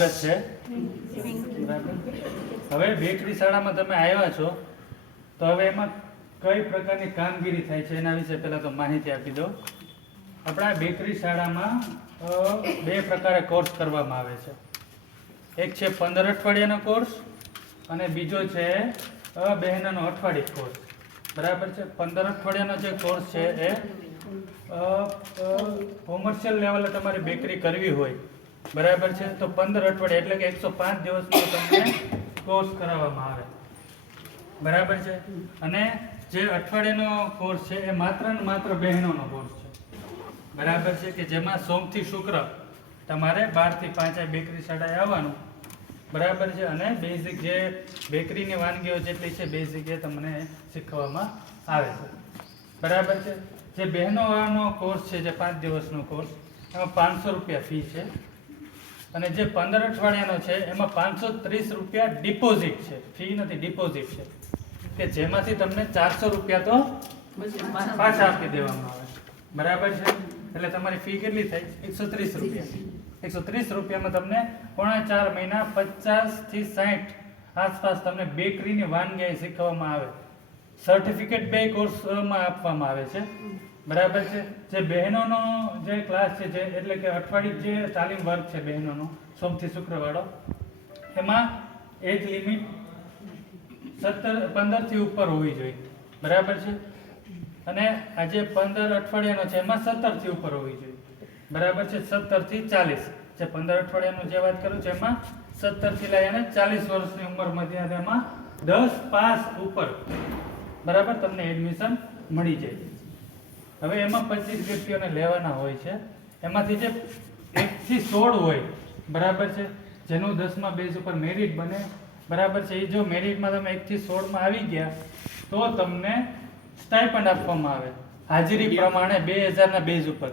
સ્વાગત છે. હવે બેકરી શાળામાં તમે આવ્યા છો, તો હવે એમાં કઈ પ્રકારની કામગીરી થાય છે એના વિશે પહેલા તો માહિતી આપી દો આપણા બેકરી શાળામાં બે પ્રકારે કોર્સ કરવામાં આવે છે. એક છે પંદર અઠવાડિયાનો કોર્સ અને બીજો છે બહેનોનો અઠવાડિયે કોર્સ બરાબર છે? પંદર અઠવાડિયાનો જે કોર્સ છે એ કોમર્શિયલ લેવલે તમારે બેકરી કરવી હોય. બરાબર છે? તો પંદર અઠવાડિયા એટલે કે એકસો પાંચ દિવસનો તમને કોર્સ કરાવવામાં આવે. બરાબર છે? અને જે અઠવાડિયાનો કોર્સ છે એ માત્ર ને માત્ર બહેનોનો કોર્સ છે. બરાબર છે કે જેમાં સોમથી શુક્ર તમારે બારથી પાંચ બેકરી શાળાએ આવવાનું. બરાબર છે? અને બેઝિક જે બેકરીની વાનગીઓ જેટલી છે બેઝિક એ તમને શીખવવામાં આવે છે. બરાબર છે? જે બહેનોનો કોર્સ છે, જે પાંચ દિવસનો કોર્સ એમાં પાંચસો રૂપિયા ફી છે. અને જે પંદર અઠવાડિયાનો છે, એમાં પાંચસો ત્રીસ રૂપિયા ડિપોઝિટ છે. ફી નથી ડિપોઝિટ છે. કે જેમાંથી તમને ચારસો રૂપિયા તો પાછા આપી દેવામાં આવે બરાબર છે? એટલે તમારી ફી કેટલી થાય એકસો ત્રીસ રૂપિયા. એકસો ત્રીસ રૂપિયામાં તમને પોણા ચાર મહિના પચાસથી સાઠ આસપાસ તમને બેકરીની વાનગી શીખવવામાં આવે. સર્ટિફિકેટ બે કોર્સમાં આપવામાં આવે છે. બરાબર છે? જે બહેનોનો જે ક્લાસ છે જે, એટલે કે અઠવાડિયું જે તાલીમ વર્ગ છે બહેનોનો, સોમથી શુક્રવાળો એમાં એજ લિમિટ સત્તર, પંદરથી ઉપર હોવી જોઈએ. બરાબર છે? અને આજે પંદર અઠવાડિયાનો છે, એમાં સત્તરથી ઉપર હોવી જોઈએ. બરાબર છે? સત્તરથી ચાલીસ. જે પંદર અઠવાડિયાનું જે વાત કરું છું, એમાં સત્તરથી લઈ અને ચાલીસ વર્ષની ઉંમર મર્યાદામાં દસ પાસ ઉપર બરાબર તમને એડમિશન મળી જાય. હવે એમાં પચીસ વ્યક્તિઓને લેવાના હોય છે. એમાંથી જે એકથી સોળ હોય બરાબર છે? જેનું દસમા બેઝ ઉપર મેરિટ બને બરાબર છે? એ જો મેરિટમાં તમે એકથી સોળમાં આવી ગયા તો તમને સ્ટાઇપન્ડ આપવામાં આવે. હાજરી પ્રમાણે બે હજારના બેઝ ઉપર.